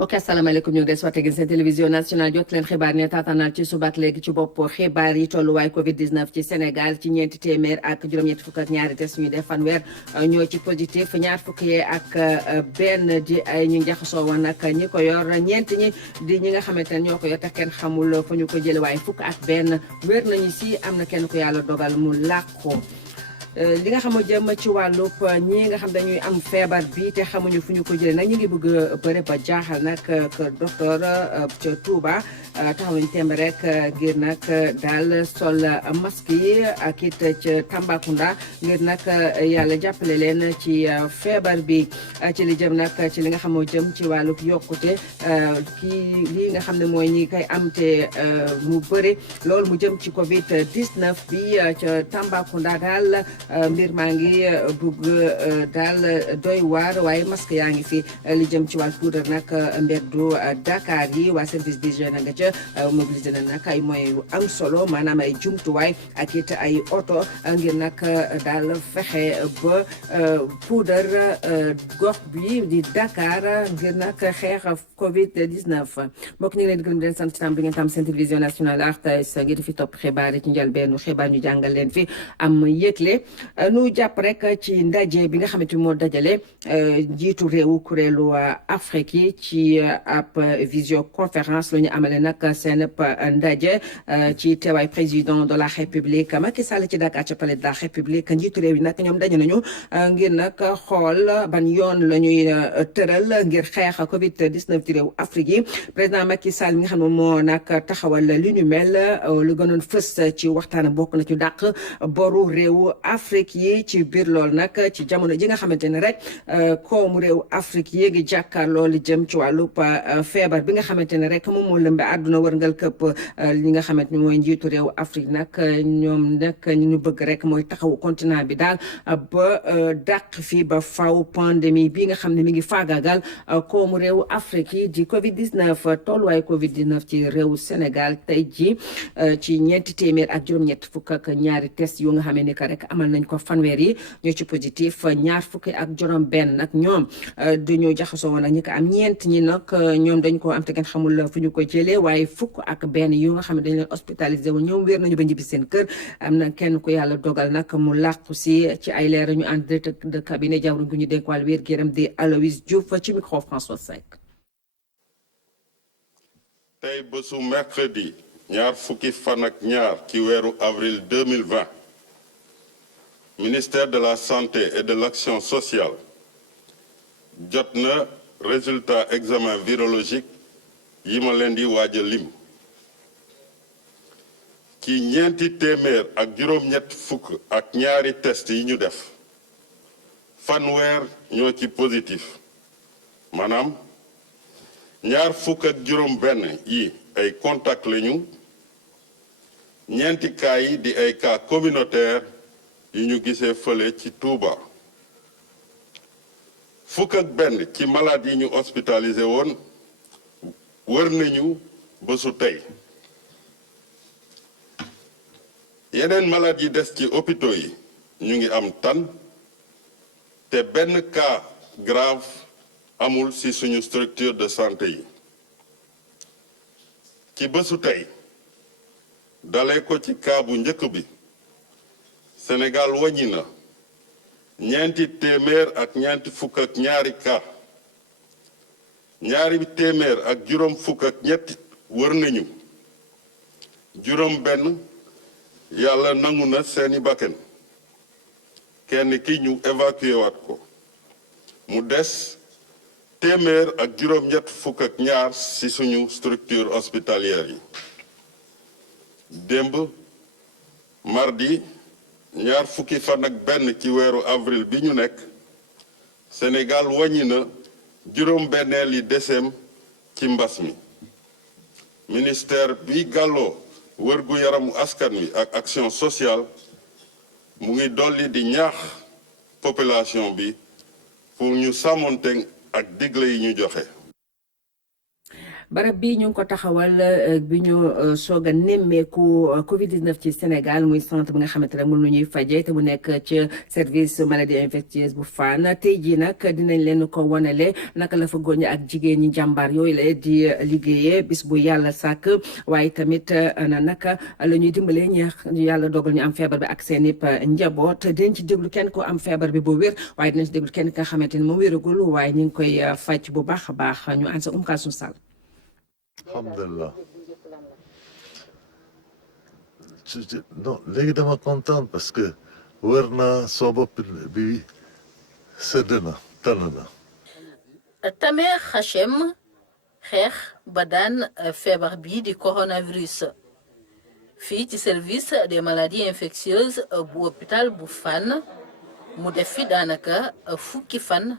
mbokk asalaamaaleykum ñu ngi des waxte gi seen télévision nationale jot leen xibaar ne taatanal ci subaak léegi ci bopp xibaar yi tolluwaay Covid 19 ci Sénégal ci ñeenti téeméer ak juróom-ñetti fukk ak ñaari test ñu def fanweer ñoo ci positif ñaar fukk yi ak benn di ay ñu jaxasoo woon nag ñi ko yor ñeent ñi di ñi nga xamante ne ñoo ko yor te kenn xamul fa ñu ko jële waaye fukk ak benn wér nañu si am na kenn ko yàlla dogal mu làqu li nga xam ne jëm ci wàllub ñi nga xam dañuy am feebar bi te xamuñu fu ñu ko jëlee nag ñu ngi bëgg a bëre ba jaaxal nag que docteur ca Touba taxaw nañu temb rek ngir nag daal sol masque yi ak it ca Tambacounda ngir nag yàlla jàppale leen ci feebar bi ci li jëm nag ci li nga xam ne jëm ci wàllub yokkute lii nga xam ne mooy ñi koy am te mu bëri loolu mu jëm ci Covid 19 bi ca Tambacounda daal. Mbir maa ngi bugg daal doy waar waaye masque yaa ngi fi li jëm ci wàllu poudre nag mbeddu Dakar yi waa service d'hygiène nga ca mobilisé na nag ay moyens yu am solo maanaam ay jumtuwaay ak it ay oto ngir nag daal fexe ba poudre gox bi di Dakar ngir nag xeex Covid 19 mbokk ñu ngi leen di gërëm di leen sant ci tam bi ngeen tam seen télévision nationale RTS ngir di fi topp xibaar yi ci njëlbeenu xibaar ñu jàngal leen fi am yëgle nu jàpp rek ci ndaje bi nga xamante ni moo dajale njiitu réewu kuréelu Afrique yi ci ab visioconférence la ñu amale nag seen ndaje ci teewaay président de la République Macky Sall ci Dakar ci palais de la République njiitu réew yi nag ñoom daje nañu ngir nag xool ban yoon la ñuy tëral ngir xeex Covid 19 ci réewu Afrique yi président Macky Sall mi nga xam ne moo nag taxawal li ñu mel lu gënoon fës ci waxtaan bokk na ci dàq boru réewu Afrique yi ci biir lool nag ci jamono ji nga xamante ne rek koomu réew Afrique yéegi jàkkaarloo li jëm ci wàllu feebar bi nga xamante ne rek moom moo lëmbe àdduna wërngal këpp li nga xamante ne mooy njiitu réew Afrique nag ñoom nag ñu bëgg rek mooy taxawu continent bi daal ba dàq fi ba faw pandémie bi nga xam ne mi ngi faagaagal koomu réew Afrique yi di Covid 19 tolluwaay Covid 19 ci réew Sénégal tey ji ci ñeenti téeméer ak juróom-ñett fukk ak ñaari test yu nga xam ne rek amal nañ ko fanweer yi ñoo ci positif ñaar fukki ak juróom benn nag ñoom dañoo jaxasoo woon ak ñi ko am ñeent ñi nag ñoom dañ ko am te kenn xamul fu ñu ko jëlee waaye fukk ak benn yu nga xam ne dañ leen hospitalisé wu ñoom wér nañu ba ñibbi seen kër am na kenn ku yàlla dogal nag mu làqu si ci ay leer ñu en direct de cabinet jawriñ gu ñu dénk wàllu wér gu yaram di Aloyse Diouf ci micro François Seck. tey bésu mercredi ñaar fukki fan ak ñaar ci weeru avril 2020 ministère de la santé et de l'action sociale jot na résultat examen virologique yi ma leen di waaj a lim ci ñeenti téeméer ak juróom-ñett fukk ak ñaari test yi ñu def fanweer ñoo ci positif maanaam ñaar fukk ak juróom benn yi ay contact lañu ñeenti cas yi di ay cas communautaire yi ñu gisee fële ci Touba fukk ak benn ci malade yi ñu hospitalisé woon wër nañu bésu tey yeneen malade yi des ci hôpitaux yi ñu ngi am tan te benn cas grave amul ci suñu structure de santé yi ci bésu tey dalee ko ci cas bu njëkk bi Sénégal wàññi na ñeenti téeméer ak ñeenti fukk ak ñaari cas ñaari téeméer ak juróom fukk ak ñetti wër nañu juróom benn yàlla nangu na seeni bakken kenn ki ñu évacué waat ko mu des téeméer ak juróom ñett fukk ak ñaar ci suñu structure hospitalière yi démb mardi ñaar fukki fan ak benn ci weeru avril bi ñu nekk Sénégal wàññi na juróom-benneeli deseem ci mbas mi ministère bi gàlloo wërgu yaramu askan wi ak action sociale mu ngi dolli di ñaax population bi pour ñu sàmmonte ak digle yi ñu joxe. barab bi ñu ngi ko taxawal bi ñu soog a nemmeeku Covid-19 ci Sénégal muy centre bi nga xamante ne mën nañuy faje te mu nekk ci service maladie infectieuse bu Fann tey jii nag dinañ leen ko wanale naka la fa góor ñi ak jigéen ñi jàmbaar yooyu la di liggéeyee bis bu yàlla sàkk waaye tamit naka la ñuy dimbalee ñi yàlla dogal ñu am feebar bi ak seen i njaboot dinañ ci déglu kenn ko am feebar bi bu wér waaye dinañ ci déglu kenn nga xamante ne moom wéragul waaye ñu ngi koy faj bu baax a baax ñu ànd sa Kalsum Sall. Alhamdulillah. Non, léegi dama kontaan parce que wër naa soo bopp bi sedd na tànn na. Tamer Hachem xeex ba daan feebar bii di coronavirus fii ci service des maladies infectieuses bu hôpital bu Fann mu def fi daanaka fukki fan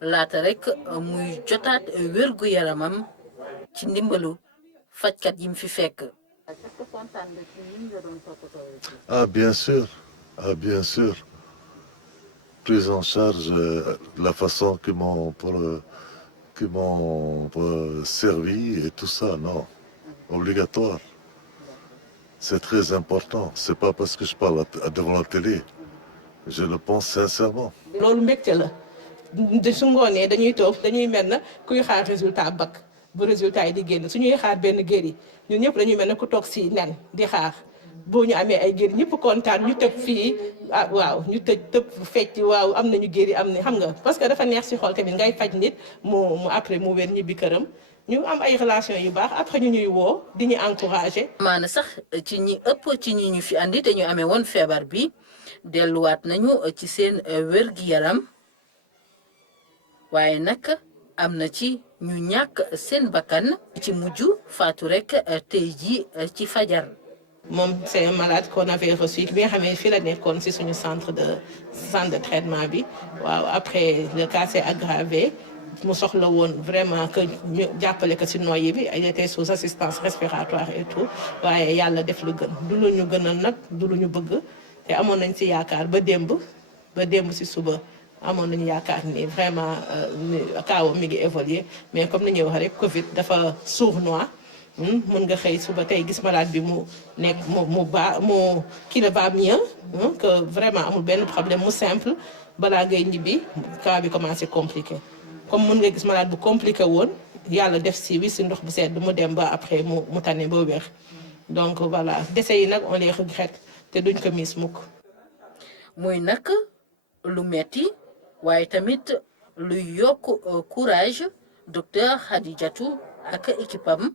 laata rek muy jotaat wérgu yaramam ci ndimbalu fajkat yi mu fi fekk. Ah bien sûr, bien sûr. Prise en charge, la façon qu'ils m'ont servi et tout ça, non, obligatoire. C'est très important. C'est pas parce que je parle devant la télé. Je le pense sincèrement. loolu mbégte la de su ngoonee dañuy toog dañuy mel na kuy xaar résultat bac bu résultat yi di génn su ñuy xaar benn géri ñun ñëpp dañuy mel ne ku toog si nen di xaar boo ñu amee ay géri ñëpp kontaan ñu tëb fii ah waaw ñu tëb fecc waaw am nañu géri am na xam nga parce que dafa neex si xol tamit ngay faj nit mu après mu wér ñibbi këram ñu am ay relation yu baax après ñu ñuy woo di ñu encouragé. maana sax ci ñi ëpp ci ñi ñu fi andi te ñu amee woon feebar bi delluwaat nañu ci seen wér-gi-yaram waaye nag am na ci ñu ñàkk seen bakkan ci mujj faatu rek tey ji ci fajar. moom c'est un malade qu'on avait reçu bi nga xam ne fii la nekkoon si suñu centre de traitement bi waaw après le cas s'est aggravé mu soxla woon vraiment que ñu jàppale ko si noyyi bi il était sous assistance respiratoire et tout waaye yàlla def lu gën du lu ñu gënal nag du lu ñu bëgg te amoon nañ si yaakaar ba démb si suba amoon nañu yaakaar ni vraiment kaawam mi ngi évoluer mais comme ni ñuy wax rek Covid dafa sournois mën nga xëy suba tey gis malade bi mu nekk mu kii la va mieux que vraiment amul benn problème mu simple balaa ngay ñibbi cas bi commencé compliqué comme mën nga gis malade bu compliqué woon yàlla def si ndox bu sedd mu dem ba après mu tane ba wér donc voilà décès yi nag on les regrette te duñ ko miis mukk. muy nag lu metti waaye tamit lu yokk courage docteur Khadijatou ak équipe am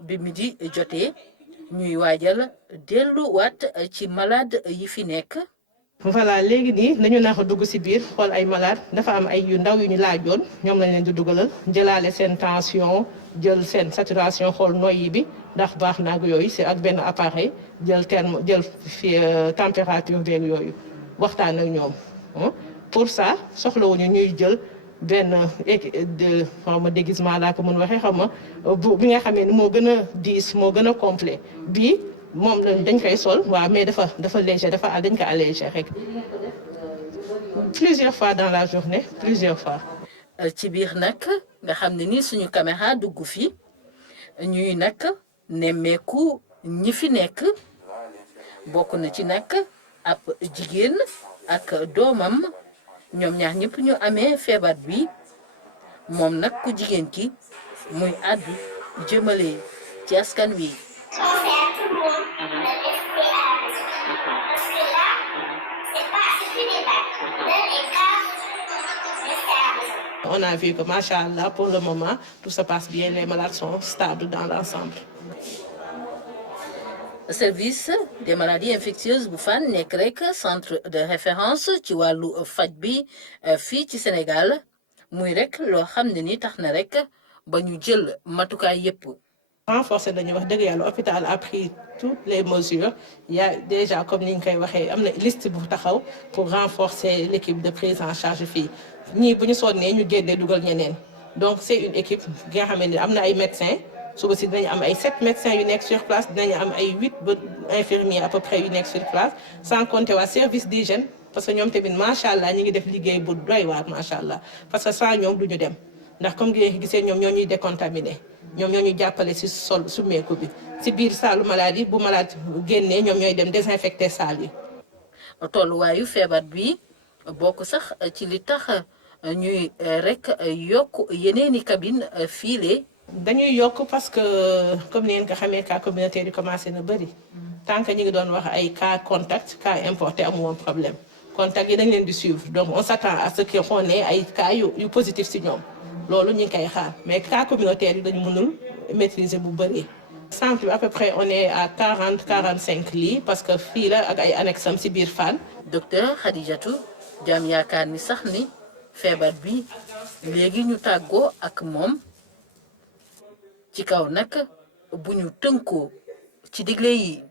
bi midi jotee ñuy waajal delluwaat ci malade yi fi nekk. voilà léegi nii dañu naax a dugg si biir xool ay malade dafa am ay yu ndaw yu ñu laajoon ñoom lañ leen di dugalal jëlaale seen tension jël seen saturation xool noyyi bi ndax baax naag yooyu c'est ak benn appareil jël fi température beeg yooyu waxtaan ak ñoom pour ça soxlawuñu ñuy jël benn xaw ma déguisement laa ko mën waxee xaw ma bi nga xamee ni moo gën a diis moo gën a complet bii moom dañ koy sol waaw mais dafa léger dañ ko allégé rek plusieurs fois dans la journée plusieurs fois. ci biir nag nga xam ne ni suñu caméra dugg fi ñuy nag nemmeeku ñi fi nekk bokk na ci nag ab jigéen ak doomam ñoom ñaar ñëpp ñu amee feebar bi moom nag ku jigéen ki muy àddu jëmale ci askan wi. On a vu que machallah pour le moment tout se passe bien, les malades sont stables dans l'ensemble. Service des maladies infectieuses bu Fann nekk rek centre de référence ci wàllu faj bi fii ci Sénégal muy rek loo xam ne ni tax na rek ba ñu jël matukaay yépp. renforcer dañuy wax dëgg yàlla hôpital a pris toutes les mesures il y a déjà comme ni ñu koy waxee am na liste bu taxaw pour renforcer l'équipe de prise en charge fii ñii bu ñu sonnee ñu génnee dugal ñeneen donc c'est une équipe gi nga xam ne am na ay médecins. suba si dinañu am ay 7 médecins yu nekk sur place dinañu am ay 8 ba infirmiers à peu près yu nekk sur place sans compter waa service d'hygiène parce que ñoom tamit macha allah ñi ngi def liggéey bu doy waar macha allah parce que sans ñoom du ñu dem ndax comme ngeen gisee ñoom ñoo ñuy décontaminé ñoom ñoo ñu jàppale si sol summeeku bi si biir saalu maladie bu malade génnee ñoom ñooy dem désinfecter salle yi. tolluwaayu feebar bi bokk sax ci li tax ñuy rek yokk yeneeni cabine fiile. dañuy yokk parce que comme ni ngeen ko xamee cas communautaire yi commencé na bëri tant que ñu ngi doon wax ay cas contact cas importé amu woon problème contact yi dañ leen di suivre donc on s'attend à ce que xoo ne ay cas yu positif si ñoom loolu ñu ngi koy xaar mais cas communautaire yi dañu mënul maîtriser bu bëree. centre bi à peu près on est à 40-45 lits parce que fii la ak ay annexe am si biir Fann. docteur Khadijatou Diam yaakaar ni sax ni feebar bi léegi ñu tàggoo ak moom ci kaw nag bu ñu tënkoo ci digle yi.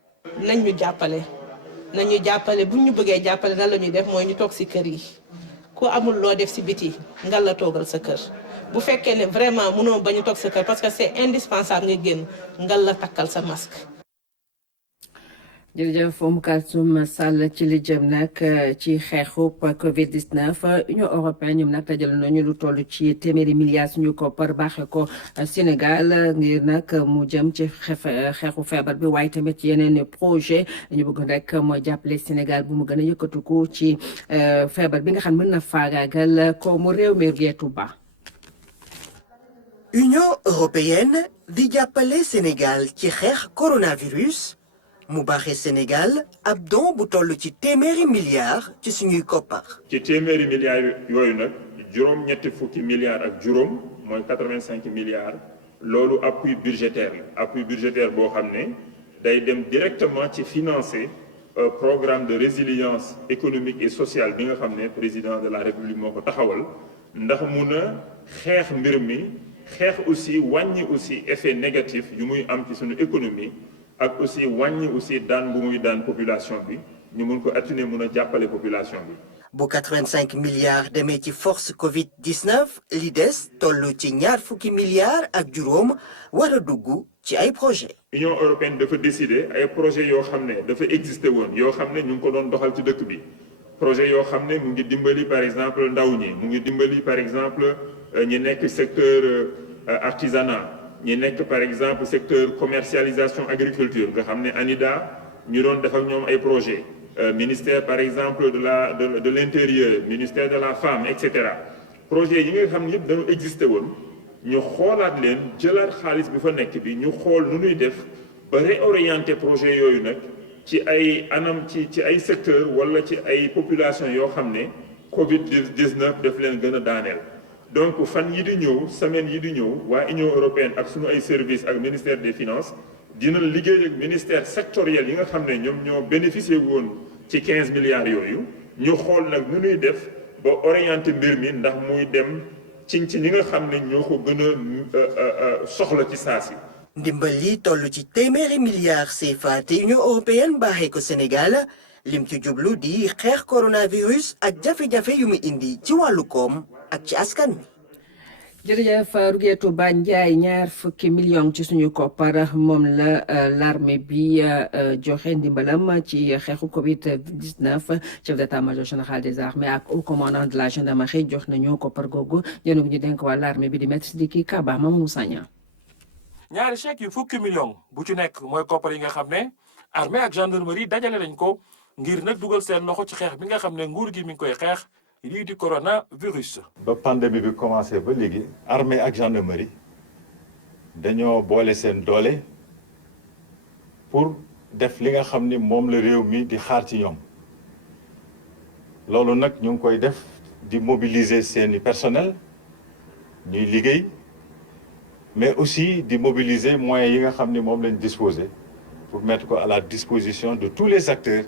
nañ ñu jàppale bu ñu bëggee jàppale nan la ñuy def mooy ñu toog si kër yi ku amul loo def si biti nga la toogal sa kër bu fekkee ne vraiment mënoo bañu toog sa kër parce que c'est indispensable nga génn nga la takkal sa masque. jërëjëf Oumou Kalsoum Sall ci li jëm nag ci xeexu Covid 19 Union européenne ñoom nag dajale nañu lu toll ci téeméeri milliards suñu koppar baaxee ko Sénégal ngir nag mu jëm ci xeexu feebar bi waaye tamit yeneen projet ñu bëgg rek mooy jàppale Sénégal bu mu gën a yëkkatiku ci feebar bi nga xam mën na faagaagal ko mu réew mi geetu ba. Union européenne di jàppale Sénégal ci xeex coronavirus. mu baaxee Sénégal ab don bu toll ci téeméeri milliards ci suñuy koppar. ci téeméeri milliards yooyu nag juróom-ñetti fukki milliards ak juróom mooy 85 milliards loolu appui budgétaire la appui budgétaire boo xam ne day dem directement ci financer programme de résilience économique et sociale bi nga xam ne président de la République moo ko taxawal ndax mun a xeex mbir mi xeex aussi wàññi aussi effet négatif yu muy am ci suñu économie. ak aussi wàññi aussi daan bu muy daan population bi ñu mun ko atténuer mun a jàppale population bi. bu 85 milliards demee ci force Covid 19 li des toll ci ñaar fukki milliards ak juróom war a dugg ci ay projet Union européenne dafa décider ay projet yoo xam ne dafa existé woon yoo xam ne ñu ngi ko doon doxal ci dëkk bi projet yoo xam ne mu ngi dimbali par exemple ndaw ñi mu ngi dimbali par exemple ñi nekk secteur artisanat. ñi nekk par exemple secteur commercialisation agriculture nga xam ne ANIDA ñu doon def ak ñoom ay projet ministère par exemple de l'intérieur ministère de la femme et cetera projet yi nga xam ne yëpp dañu existé woon ñu xoolaat leen jëlaat xaalis bi fa nekk bi ñu xool nu ñuy def ba réorienter projet yooyu nag ci ay anam ci ay secteur wala ci ay population yoo xam ne Covid 19 daf leen gën a daaneel. donc fan yi di ñëw semaine yi di ñëw waa Union européenne ak sunu ay services ak ministère des finances dina liggéey ak ministère sectoriel yi nga xam ne ñoom ñoo bénéficié woon ci 15 milliards yooyu ñu xool nag nu ñuy def ba orienté mbir mi ndax muy dem ci ñi nga xam ne ñoo ko gën a soxla ci saa si. ndimbal li toll ci téeméeri milliards CFA te Union européenne baaxee ko Sénégal lim ci jublu di xeex coronavirus ak jafe-jafe yu mu indi ci wàllu koom. ak ci askan wi. jërëjëf Rouguetou Ba Ndiaye ñaar fukki million ci suñu koppar moom la l'armée bi joxe ndimbalam ci xeexu Covid 19 chef d'état-major général des armées ak au commandant de la gendarmerie jox nañu koppar googu yéen ñu dénk waa l'armée bi di Maître Sidiki Kaba Mamadou Sagna. ñaari chèque yu fukki million bu ci nekk mooy koppar yi nga xam ne armée ak gendarmerie dajale nañ ko ngir nag dugal seen loxo ci xeex bi nga xam ne nguur gi mi ngi koy xeex. lii di coronavirus. ba pandémie bi commencé ba léegi armée ak gendarmerie dañoo boole seen doole pour def li nga xam ni moom la réew mi di xaar ci ñoom loolu nag ñu ngi koy def di mobiliser seeni personnel ñuy liggéey mais aussi di mobiliser moyens yi nga xam ni moom lañ disposer pour mettre ko à la disposition de tous les acteurs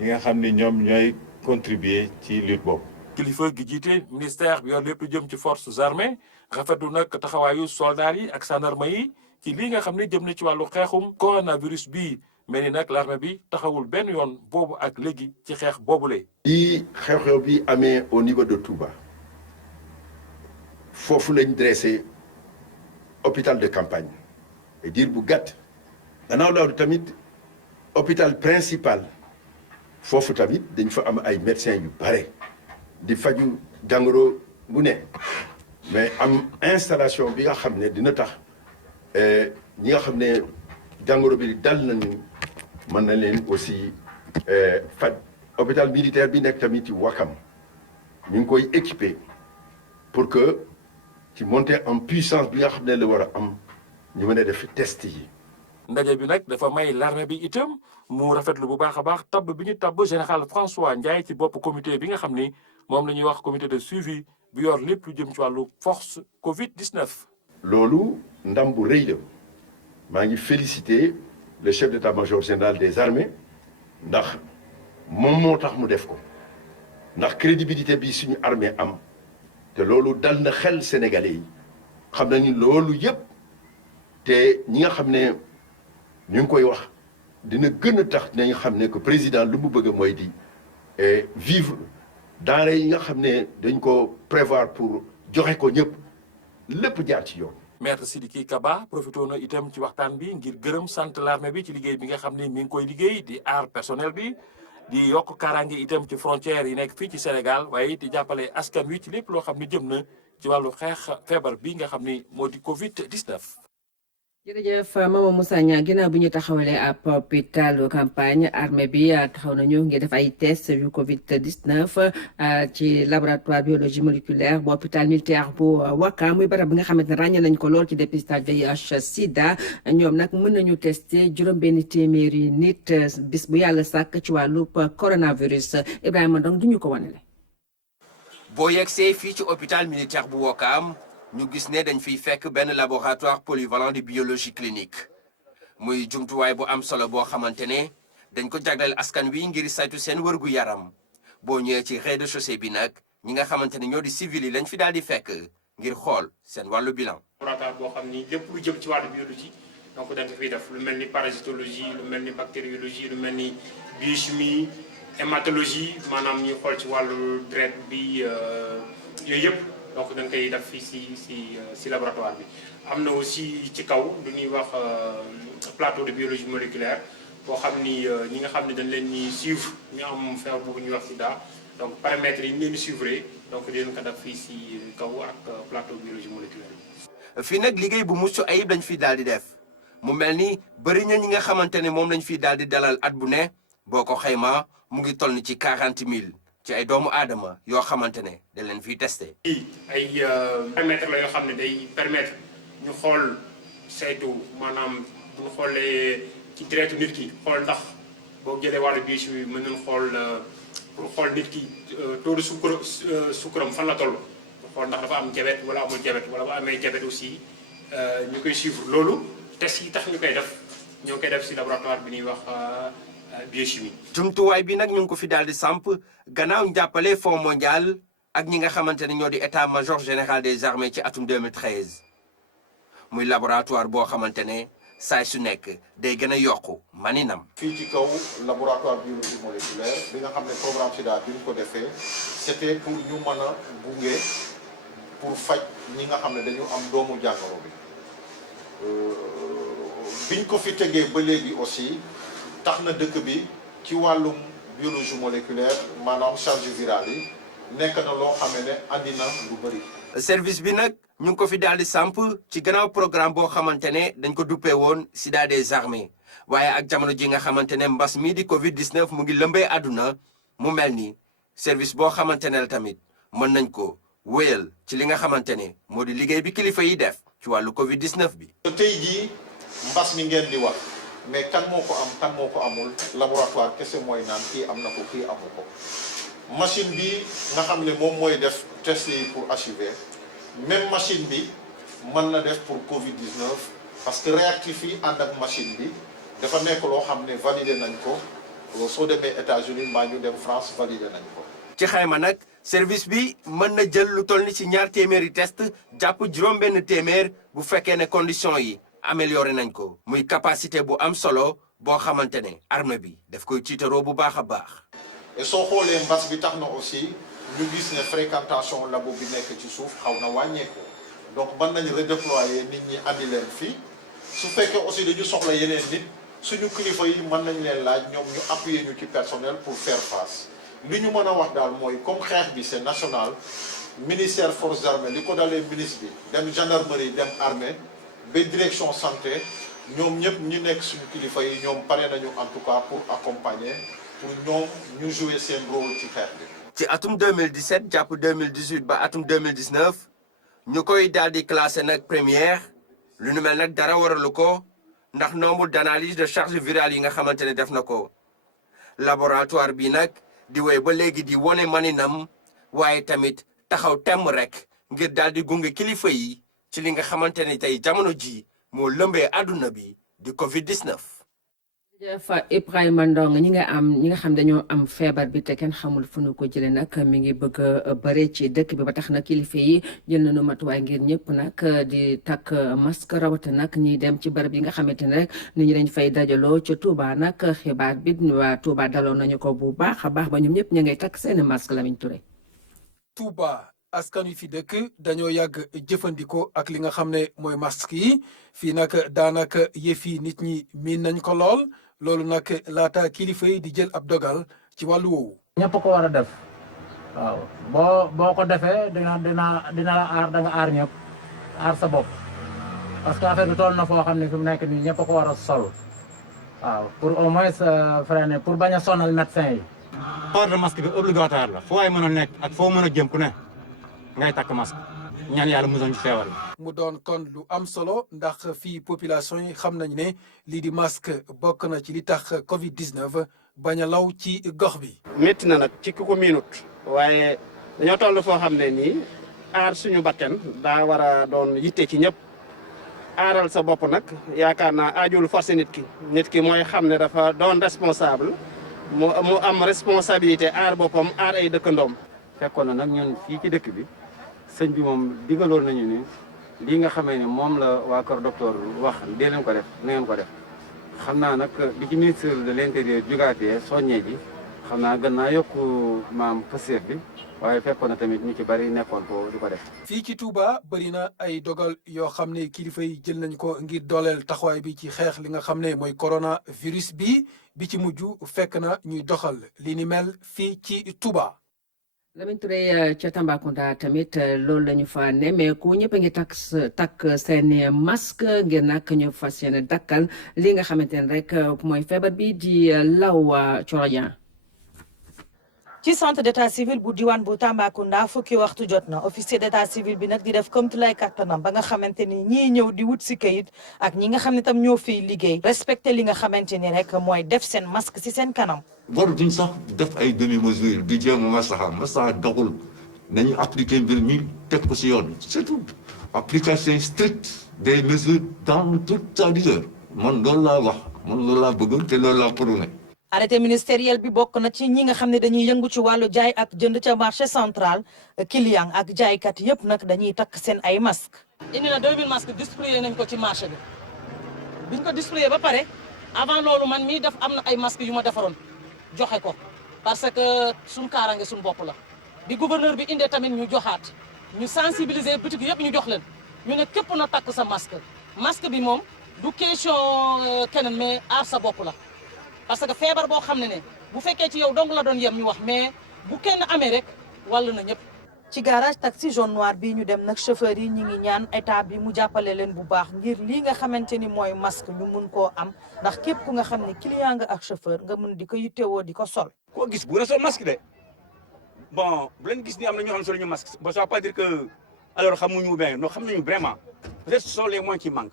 yi nga xam ni ñoom ñooy contribuer ci lutte boobu. kilifa gi jiite ministère bi yor lépp lu jëm ci forces armées rafetlu nag taxawaayu soldats yi ak gendarme yi ci lii nga xam ne jëm na ci wàllu xeexum coronavirus bii mel ni nag l'armée bi taxawul benn yoon boobu ak léegi ci xeex boobule. lii xew-xew bi amee au niveau de Touba foofu lañ dressé hôpital de campagne et diir bu gàtt gannaaw loolu tamit hôpital principal foofu tamit dañ fa am ay médecins yu bare. di faju jàngoro bu ne mais am installation bi nga xam ne dina tax ñi nga xam ne jàngoro bi dal nañu mën na leen aussi faj. hôpital militaire bi nekk tamit ci Wakam ñu ngi koy équipé pour que ci monter en puissance bi nga xam ne la war a am ñu mën a def test yi. ndaje bi nag dafa may l'armée bi itam mu rafetlu bu baax a baax tabb bi ñu tabb général François Ndiaye ci bopp comité bi nga xam ni moom la ñuy wax comité de suivi bu yor lépp lu jëm ci wàllu force Covid-19. loolu ndam bu rëy la maa ngi féliciter le chef d'état-major général des armées ndax moom moo tax mu def ko ndax crédibilité bi suñu armée am te loolu dal na xel sénégalais yi xam nañu loolu yëpp te ñi nga xam ne ñu ngi koy wax dina gën a tax nañu xam ne que président lu mu bëgg mooy di vivre denrées yi nga xam ne dañ ko prévoir pour joxe ko ñëpp lépp jaar ci yoon. Maître Sidiki Kaba profité na itam ci waxtaan bi ngir gërëm sant l'armée bi ci liggéey bi nga xam ne mi ngi koy liggéey di aar personnel bi di yokk kaaraange itam ci frontières yi nekk fii ci Sénégal waaye di jàppale askan wi ci lépp loo xam ne jëm na ci wàllu xeex feebar bi nga xam ni moo di Covid-19. jërëjëf Mama Moussa Niang ginnaaw bi ñu taxawalee ab hôpital campagne armée bi taxaw nañu ngir def ay test yu Covid-19 ci laboratoire biologie moléculaire bu hôpital militaire bu Ouakam muy barab bi nga xamante ne ràññee nañ ko lool ci dépistage VIH sida ñoom nag mën nañu tester juróom-benn téeméeri nit bis bu yàlla sàkk ci wàllu coronavirus Ibrahima donc du ñu ko wanele. boo yegsee fii ci hôpital militaire bu Ouakam ñu gis ne dañ fiy fekk benn laboratoire polyvalent de biologie clinique muy jumtuwaay bu am solo boo xamante ne dañ ko jagleel askan wi ngir saytu seen wërgu yaram boo ñëwee ci rez-de-chaussée bi nag ñi nga xamante ne ñoo di civil yi lañ fi daal di fekk ngir xool seen wàllu bilan. laboratoire boo xam ni lépp lu jëm ci wàllu biologie donc dañ ko fiy def lu mel ni parasitologie lu mel ni bactériologie lu mel ni biochimie hématologie maanaam ñuy xool ci wàllu deret bi yooyu yëpp. donc dañ koy def fii si laboratoire bi am na aussi ci kaw lu ñuy wax plateau de biologie moléculaire boo xam ni ñi nga xam ne dañ leen ñuy suivre ñu am feebar boobu ñuy wax sida donc paramètres yi ñu leen di suivre donc dinañ ko def fii si kaw ak plateau biologie moléculaire bi. fii nag liggéey bu mucc ayib lañ fi daal di def mu mel ni bëri na ñi nga xamante ne moom lañ fi daal di dalal at bu ne boo ko xaymaa mu ngi toll ni ci 40 000. ci ay doomu aadama yoo xamante ne da leen fiy testé. ay paramètres la yoo xam ne day permettre ñu xool saytu maanaam bu ñu xoolee ci deretu nit ki xool ndax boo jëlee wàllu biochimie mën nañu xool pour xool nit ki taux de sucram fan la toll xool ndax dafa am diabète wala amul diabète wala bu amee diabète aussi ñu koy suivre loolu test yi tax ñu koy def ñoo koy def si laboratoire bi ñuy wax. biochimie. jumtuwaay bi nag ñu ngi ko fi daal di samp gannaaw njàppale Fonds mondial ak ñi nga xamante ne ñoo di état-major général des armées ci atum 2013 muy laboratoire boo xamante ne saay su nekk day gën a yokku maninam. fii ci kaw laboratoire biologie moléculaire bi nga xam ne programme SIDA bi ñu ko defee c'était pour ñu mën a gunge pour faj ñi nga xam ne dañu am doomu jàngoro bi biñ ko fi tegee ba léegi aussi. tax na dëkk bi ci wàllum biologie moléculaire maanaam charge virale yi nekk na loo xam ne andi na lu bëri. service bi nag ñu ngi ko fi daal di samp ci gannaaw programme boo xamante ne dañ ko duppee woon SIDA des armées waaye ak jamono ji nga xamante ne mbas mii di Covid-19 mu ngi lëmbee àdduna mu mel ni service boo xamante ne la tamit mën nañ ko wéyal ci li nga xamante ne moo di liggéey bi kilifa yi def ci wàllu Covid-19 bi. tey jii mbas mi ngeen di wax. mais kan moo ko am kan moo ko amul laboratoire kese mooy naan kii am na ko kii amu ko machine bi nga xam ne moom mooy def test yi pour HIV même machine bi mën na def pour Covid-19 parce que réactif yi ànd ak machine bi dafa nekk loo xam ne validé nañ ko soo demee États-Unis mbaa ñu dem France validé nañ ko. ci xayma nag service bi mën na jël lu toll ni ci 2 téeméeri test jàpp juróom-benn téeméer bu fekkee ne conditions yi. amélioré nañ ko muy capacité bu am solo boo xamante ne armée bi daf koy tiitaroo bu baax a baax. et soo xoolee mbas bi tax na aussi ñu gis ne fréquentation labo bi nekk ci suuf xaw na wàññeeku donc mën nañ redéployer nit ñi andi leen fii su fekkee aussi dañu soxla yeneen nit suñu kilifa yi mën nañ leen laaj ñoom ñu appuyer ñu ci personnel pour faire face li ñu mën a wax daal mooy comme xeex bi c'est national ministère forces armées li ko dalee ministre bi dem gendarmerie dem armée ba direction santé ñoom ñëpp ñu nekk suñu kilifa yi ñoom pare nañu en tout cas pour accompagner pour ñoom ñu jouer seen rôle ci xeex bi. ci atum 2017 jàpp 2018 ba atum 2019 ñu koy daal di classé nag première lu nu mel nag dara waralu ko ndax nombre d'analyse de charge virale yi nga xamante ne def na ko laboratoire bi nag di woy ba léegi di wone maninam waaye tamit taxaw temm rek ngir daal di gunge kilifa yi ci li nga xamante ne tey jamono ji moo lëmbee àdduna bi di Covid-19. jërëjëf Ibrahima Ndong ñi nga xam dañoo am feebar bi te kenn xamul fu nu ko jëlee nag mi ngi bëgg a bëre ci dëkk bi ba tax na kilifa yi jël nañu matuwaay ngir ñëpp nag di takk masque rawate nag ñiy dem ci barab yi nga xamante ne rek nit ñi dañ fay dajaloo ca Touba nag xibaar bi waa Touba daloon nañu ko bu baax a baax ba ñoom ñëpp ña ngay takk seen masque Lamine Touré. Touba askan wi fi dëkk dañoo yàgg jëfandikoo ak li nga xam ne mooy masque yi fii nag daanaka yëf yi nit ñi miin nañ ko lool. loolu nag laata kilifa yi di jël ab dogal ci wàllu woowu. ñëpp ko war a def waaw boo ko defee dina la aar da nga aar ñëpp aar sa bopp parce que affaire bi toll na foo xam ne fi mu nekk nii ñëpp ko war a sol waaw pour au moins freiner pour bañ a sonal médecin yi. port de masque bi obligatoire la foo ay mën a nekk ak foo mën a jëm ku ne ngay takk masque ñaan yàlla musal ñu feebar bi. mu doon kon lu am solo ndax fii population yi xam nañ ne lii di masque bokk na ci li tax Covid-19 bañ a law ci gox bi. métti na nag ci ku ko miinut waaye dañoo toll foo xam ne nii aar suñu bakken daa war a doon yitte ci ñëpp aaral sa bopp nag yaakaar naa aajul forcé nit ki mooy xam ne dafa doon responsable mu am responsabilité aar boppam aar ay dëkkandoom. fekkoon na nag ñun fii ci dëkk bi. sëñ bi moom digaloon nañu ni lii nga xamee ne moom la waa kër docteur wax dee leen ko def na ngeen ko def xam naa nag bi ci ministre de l'intérieur jugaatee soññee ji xam naa gën naa yokk maam pëseef bi waaye fekkoon na tamit ñu ci bari nekkoon ko di ko def. fii ci Touba bëri na ay dogal yoo xam ne kilifa yi jël nañ ko ngir dooleel taxawaay bi ci xeex li nga xam ne mooy coronavirus bi ci mujj fekk na ñuy doxal li ni mel fii ci Touba. Lamine Touré ca Tambacounda tamit loolu la ñu fa nemmeeku ñëpp a ngi takk seen masque ngir nag ñu fas yéene dakkal li nga xamante ne rek mooy feebar bi di law Corojan. ci centre d'état civil bu diwaan bu Tambacounda fukki waxtu jot na officier d'état civil bi nag di def comme tu lay kattanam ba nga xamante ni ñii ñëw di wut si kayit ak ñi nga xam ne tam ñoo fiy liggéey respecté li nga xamante ni rek mooy def seen masque si seen kanam. waruñu sax def ay demi-mesure di jéem a maslaxa doxul nañu appliquer mbir mi teg ko si yoon c'est tout application stricte des mesures dans toute sa rigueur man loolu laa wax man loolu laa bëgg te loolu laa prôné. arrêté ministériel bi bokk na ci ñi nga xam ne dañuy yëngu ci wàllu jaay ak jënd ca marché central client ak jaaykat yëpp nag dañuy takk seen ay masque indi na 2000 masques distribué nañ ko ci marché bi biñ ko distribué ba pare avant loolu man mii def am na ay masques yu ma defaroon joxe ko parce que suñ kaaraange suñ bopp la bi gouverneur bi indee tamit ñu joxaat ñu sensibiliser boutique yëpp ñu jox leen ñu ne képp na takk sa masque bi moom du question keneen mais aar sa bopp la parce que feebar boo xam ne bu fekkee ci yow dong la doon yem ñu wax mais bu kenn amee rek wàll na ñëpp. ci garage taxi jaune noir bii ñu dem nag chauffeur yi ñu ngi ñaan état bi mu jàppale leen bu baax ngir lii nga xamante ni mooy masque ñu mun koo am ndax képp ku nga xam ne client nga ak chauffeur nga mun di ko yittewoo di ko sol. koo gis bu sol masque de bon bu leen gis ni am na ñoo xam ne solo ñu masque ba ça veut pas dire que alors xamuñu bien non xam nañu vraiment peut-être ce sont les moyens qui manquent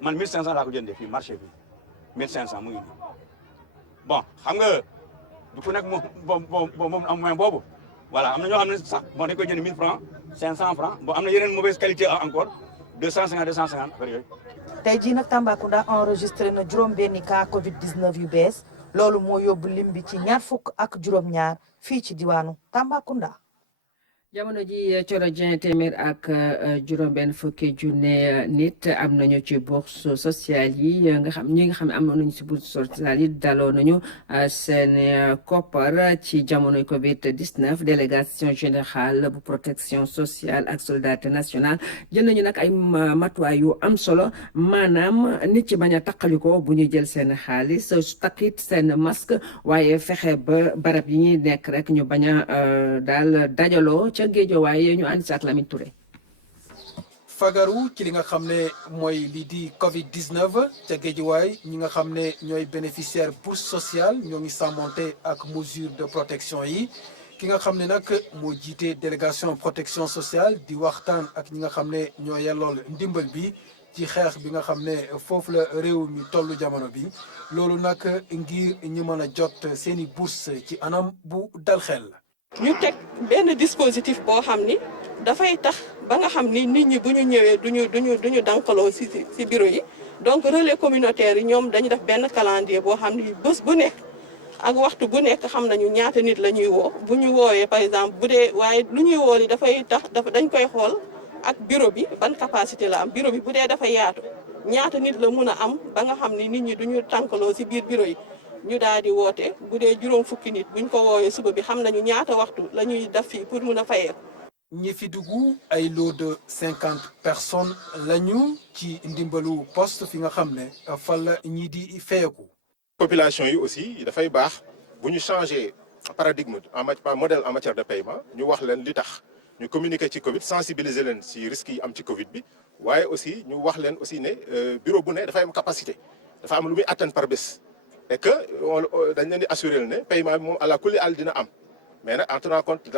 man 1500 laa ko jëndee fii marché bi 1500 mu ngi nii bon xam nga du ku nekk moom am moyen boobu voilà am na ñoo xam ne sax bon dañ koy jënd 1000 francs 500 francs bon am na yeneen mauvaise qualité encore 250 bari yooyu. tey jii nag Tambacounda enregistré na juróom-benni cas Covid 19 yu bees loolu moo yóbbu lim bi ci 22 fii ci diwaanu Tambacounda. jamono ji Corojan téeméer ak juróom-benn fukki junne nit am nañu ci bourse sociale yi ñi nga xam ne am nañu ci bourse sociale yi daloo nañu seen koppar ci jamonoy Covid 19 délégation générale bu protection sociale ak solidarité nationale jël nañu nag ay matuwaay yu am solo maanaam nit ci bañ a taqaliko bu ñu jël seen xaalis takkit seen masque waaye fexe ba barab yi ñuy nekk rek ñu bañ a daal dajaloo. ca géejo waaye ñu ànd si ak Lamine Touré. fagaru ci li nga xam ne mooy lii di Covid-19 ca Guédiawaye ñi nga xam ne ñooy bénéficiaire bourse sociale ñoo ngi sàmmonte ak mesure de protection yi ki nga xam ne nag moo jiite délégation protection sociale di waxtaan ak ñi nga xam ne ñoo yellool ndimbal bi ci xeex bi nga xam ne foofu la réew mi tollu jamono bi loolu nag ngir ñu mën a jot seeni bourse ci anam bu dal xel. ñu teg benn dispositif boo xam ni dafay tax ba nga xam ni nit ñi bu ñu ñëwee duñu dankaloo ci bureau yi donc relais communautaire yi ñoom dañu def benn calendrier boo xam ni bés bu nekk ak waxtu bu nekk xam nañu ñaata nit la ñuy woo bu ñu woowee par exemple bu dee waaye lu ñuy woo li dafay tax dañ koy xool ak bureau bi ban capacité la am bureau bi bu dee dafa yaatu ñaata nit la mun a am ba nga xam ni nit ñi duñu tànkaloo ci biir bureau yi ñu daal di woote bu dee juróom fukki nit buñ ko woowee suba bi xam nañu ñaata waxtu la ñuy def fii pour mun a fayee. ñi fi dugg ay lot de 50 personnes lañu ci ndimbalu poste fi nga xam ne fa la ñii di fayeku. population yi aussi dafay baax bu ñu changer paradigme modèle en matière de paiement ñu wax leen li tax ñu communiquer ci Covid sensibiliser leen ci risques yi am ci Covid bi waaye aussi ñu wax leen aussi ne bureau bu ne dafay am capacité dafa am lu muy atteindre par bés. et que dañ leen di assurer ne paiement bi moom à la kulli àll dina am mais nag en tenant compte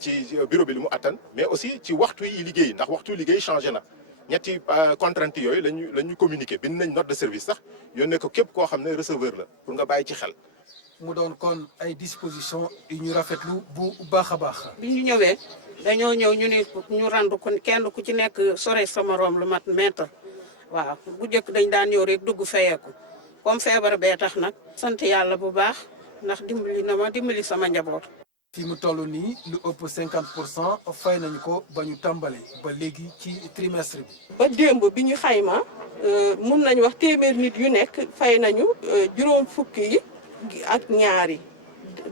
ci bureau bi li mu attan mais aussi ci waxtu yi liggéey ndax waxtu liggéey changé na ñetti contraintes yooyu la ñu communiqué bind nañ note de service sax yónnee ko képp koo xam ne receveur la pour nga bàyyi ci xel. mu doon kon ay dispositions yu ñu rafetlu bu baax a baax. bi ñu ñëwee dañoo ñëw ñu ne ñu randu kon kenn ku ci nekk sore sa morom lu mat mètre waaw bu njëkk dañ daan ñëw rek dugg fayeeku comme feebar bee tax nag sant yàlla bu baax ndax dimbali na ma dimbali sama njaboot. fi mu toll nii lu ëpp 50% fay nañu ko ba ñu tàmbale ba léegi ci trimestre bi. ba démb bi ñu xayma mun nañu wax téeméer nit yu nekk fay nañu juróom fukki yi ak ñaari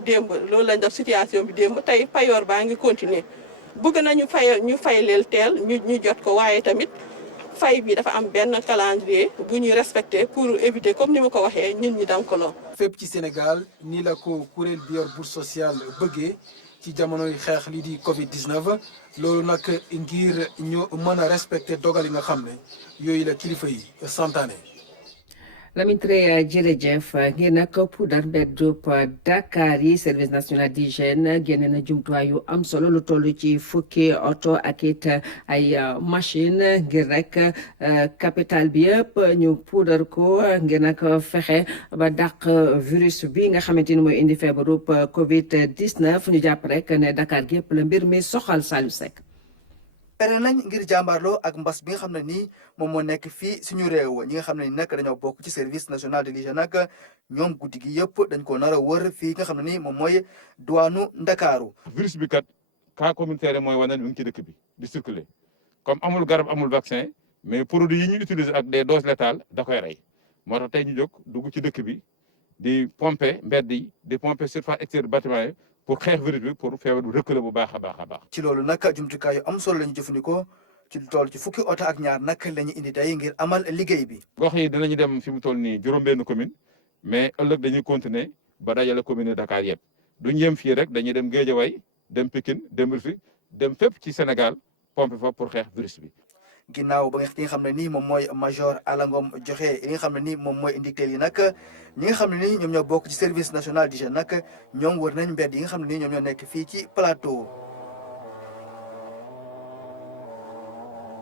démb loolu lañ def situation bi démb tey payoor baa ngi continuer bëgg nañu fay leel teel ñu jot ko waaye tamit. fay bi dafa am benn calendrier bu ñuy respecté pour éviter comme ni ma ko waxee nit ñi dankaloo. fépp ci Sénégal nii la ko kuréel bi yor bourse sociale bëggee ci jamonoy xeex lii di Covid-19 loolu nag ngir ñu mën a respecté dogal yi nga xam ne yooyu la kilifa yi santaane. Lamine Touré jërëjëf ngir nag puudar mbeddub Dakar yi service national d'hygiène génne na jumtuwaay yu am solo lu toll ci fukki oto ak it ay machine ngir rek capital bi yëpp ñu puudar ko ngir nag fexe ba dàq virus bi nga xamante ni mooy indi feebarub Covid-19 ñu jàpp rek ne Dakar gi yëpp la mbir mi soxal Saliou Seck. pere nañ ngir jàmbaarloo ak mbas bi nga xam ne nii moom moo nekk fii suñu réew ñi nga xam ne ni nag dañoo bokk ci service national de l'hygiène nag ñoom guddi gi yëpp dañ ko nar a wër fii nga xam ne nii moom mooy duwaanu Ndakaaru. virus bi kat cas communautaire mooy wane ne mu ngi ci dëkk bi di circuler comme amul garab amul vaccin mais produit yi ñu utiliser ak des doses létales da koy rey moo tax tey ñu jóg dugg ci dëkk bi di pomper mbedd yi di pomper surface extérieure bâtiment yi pour xeex virus bi pour feebar bi reculer bu baax a baax a baax. ci loolu nag jumtukaay yu am solo la ñu jëfandikoo ci tool ci fukki oto ak ñaar nag la ñu indi tey ngir amal liggéey bi. gox yi dinañu dem fi mu toll nii juróom-benn commune mais ëllëg dañuy continuer ba dajale commune Dakar yëpp duñ yem fii rek dañuy dem Guédiawaye dem Pikine dem Rufisque dem fépp ci Sénégal pomper fa pour xeex virus bi. ginnaaw ba nga xam ne nii moom mooy major Alangom joxe li nga xam ne nii moom mooy indicateurs yi nag ñi nga xam ne nii ñoom ñoo bokk ci service national d'hygiène nag ñoom wër nañ mbedd yi nga xam ne nii ñoom ñoo nekk fii ci plateau.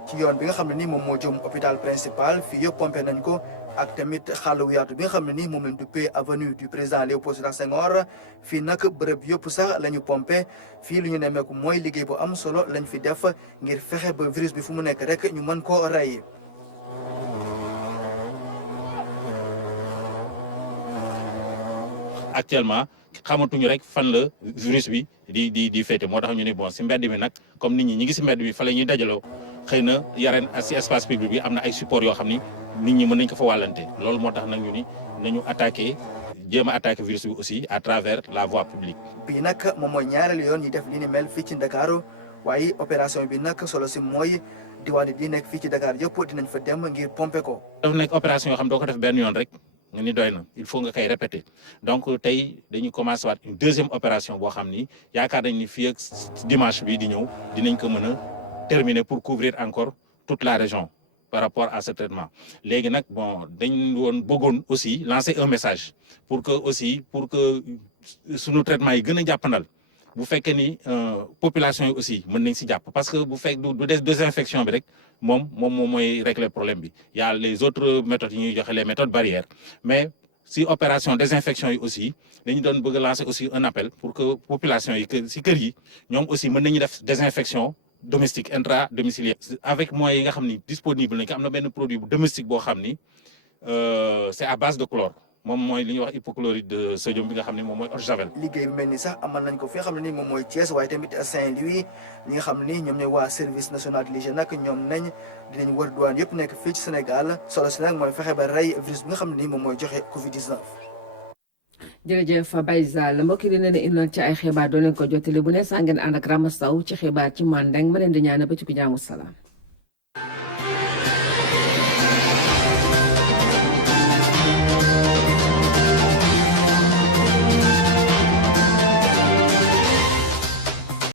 ci yoon bi nga xam ne nii moom moo jëm hôpital principal fii yëpp pompé nañ ko ak tamit xàll wu yaatu bi nga xam ne nii moom lañ duppee avenue du président Léopold Sédar Senghor fii nag bërëb yëpp sax la ñu pompé fii lu ñu nemmeeku mooy liggéey bu am solo lañ fi def ngir fexe ba virus bi fu mu nekk rek ñu mën koo rey. actuellement xamatuñu rek fan la virus bi di féete moo tax ñu ne bon si mbedd mi nag comme nit ñi ngi si mbedd bi fa la ñuy dajaloo xëy na yareen si espace public bi am na ay support yoo xam ni nit ñi mën nañ ko fa wàllante loolu moo tax nag ñu ni nañu jéem a attaqué virus bi aussi à travers la voie publique. bii nag moom mooy ñaareelu yoon ñi def li ni mel fii ci Ndakaaru waaye opération bi nag solo si mooy diwaan yi nekk fii ci Dakar yëpp dinañ fa dem ngir pomper ko. dafa nekk opération yoo xam doo ko def benn yoon rek nga ni doy na il faut nga koy répéter donc tey dañuy commencer waat une deuxième opération boo xam ni yaakaar nañ ni fii ak dimanche bi di ñëw dinañ ko mën a terminer pour couvrir encore toute la région par rapport à ce traitement léegi nag bon dañ woon bëggoon aussi lancer un message pour que sunu traitement yi gën a jàppandal bu fekkee ni population yi aussi mën nañ si jàpp parce que bu fekk du désinfection bi rek moom mooy régler problème bi y a les autres méthodes yi ñuy joxe les méthodes barrières mais si opération désinfection yi aussi dañu doon bëgg a lancer aussi un appel pour que population yi si kër yi ñoom aussi mën nañu def désinfection domestique intra domiciliaire avec moyens yi nga xam ni disponible nañ ko am na benn produit bu domestique boo xam ni c'est à base de chlore moom mooy li ñuy wax hypochlorite de sodium bi nga xam ne moom mooy eau de javel. liggéey bi mel ni sax amal nañ ko fi nga xam ne ni moom mooy Thiès waaye tamit Saint-Louis ñi nga xam ni ñoom ñooy waa service national de l'hygiène nag ñoom nañ dinañ wër douane yëpp nekk fii ci Sénégal solo si nag mooy fexe ba rey virus bi nga xam ne ni moom mooy joxe Covid-19. jërëjëf Baye Zall mbokk yi dina ne indil ci ay xibaar doo leen ko jottali bu ne saa ngeen ànd ak Rama Sow ci xibaar ci Mandeng ma leen di ñaan ba ci ku jaamu salaam.